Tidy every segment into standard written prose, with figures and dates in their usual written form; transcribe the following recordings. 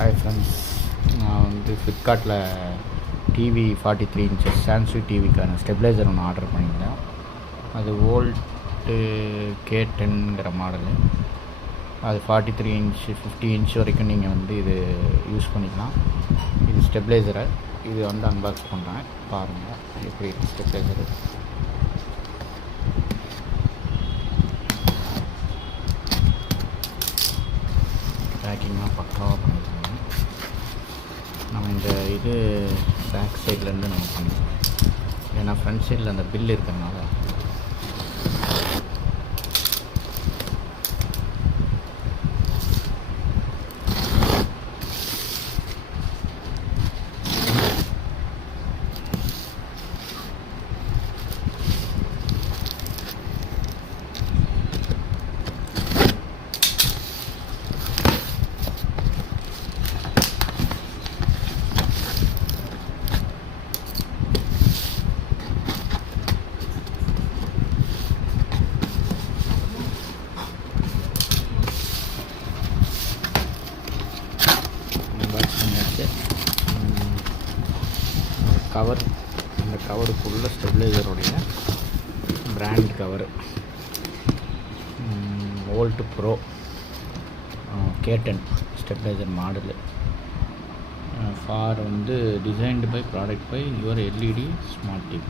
Hi friends, நான் வந்து ஃப்ளிப்கார்ட்டில் டிவி 43 இன்ச்சஸ் சாம்சங் டிவிக்கான ஸ்டெபிளைசர் ஒன்று ஆர்டர் பண்ணியிருந்தேன். அது வோல்ட்டு K10ங்கிற மாடலு. அது 43 இன்ச்சு 50 இன்ச் வரைக்கும் நீங்கள் வந்து இது யூஸ் பண்ணிக்கலாம். இது ஸ்டெபிளைசரை இது வந்து அன்பாக்ஸ் பண்ணுறேன், பாருங்கள் எப்படி இருக்குது ஸ்டெபிளைசரு. பேக்கிங்லாம் பக்காவாக பண்ணியிருக்காங்க. நம்ம இந்த இது பேக் சைட்லேருந்து நம்ம பண்ணிக்கலாம், ஏன்னா ஃப்ரண்ட் சைடில் அந்த பில் இருக்கிறதுனால. கவர், இந்த கவருக்குள்ள ஸ்டெபிளைசருடைய brand cover volt pro K10 stabiliser model. For வந்து designed by product by your LED smart TV.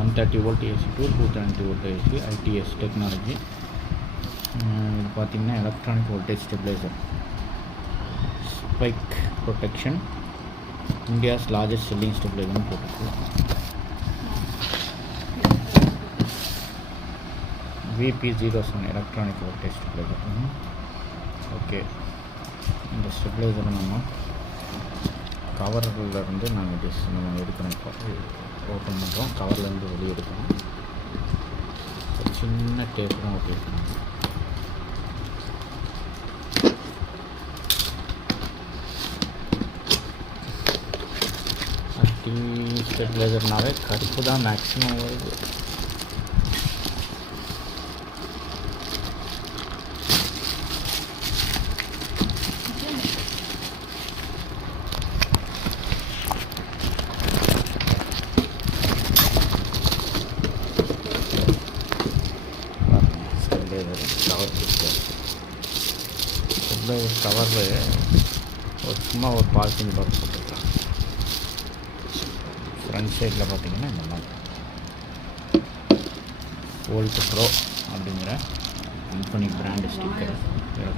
130 volt AC to 220 volt AC ITS technology. இது பார்த்திங்கன்னா electronic voltage stabiliser. Spike protection, India's largest selling ஸ்டெபிளைசர்னு போட்டுருக்கு. VP07 electronic voltage stabiliser. Okay, இந்த ஸ்டெபிளைசரை நம்ம கவர்லேருந்து நாங்கள் just நம்ம எடுக்கணும். இப்போ ஓப்பன் பண்ணுறோம், கவர்லேருந்து வெளியே எடுக்கணும். ஒரு சின்ன டேப் தான் ஓட்டிருக்கணும். டிவி ஸ்டெபிளைசர்னாவே கருப்பு தான் மேக்ஸிமம் வருது. ஸ்டெபிளைசர் கவரில் ஒரு சும்மா ஒரு பாலித்தீன் கவர் போட்டுக்கலாம். ஃப்ரண்ட் சைடில் பார்த்தீங்கன்னா இந்த மாதிரி வோல்ட் ப்ரோ அப்படிங்கிற கம்பெனி பிராண்டு ஸ்டிக்கர்.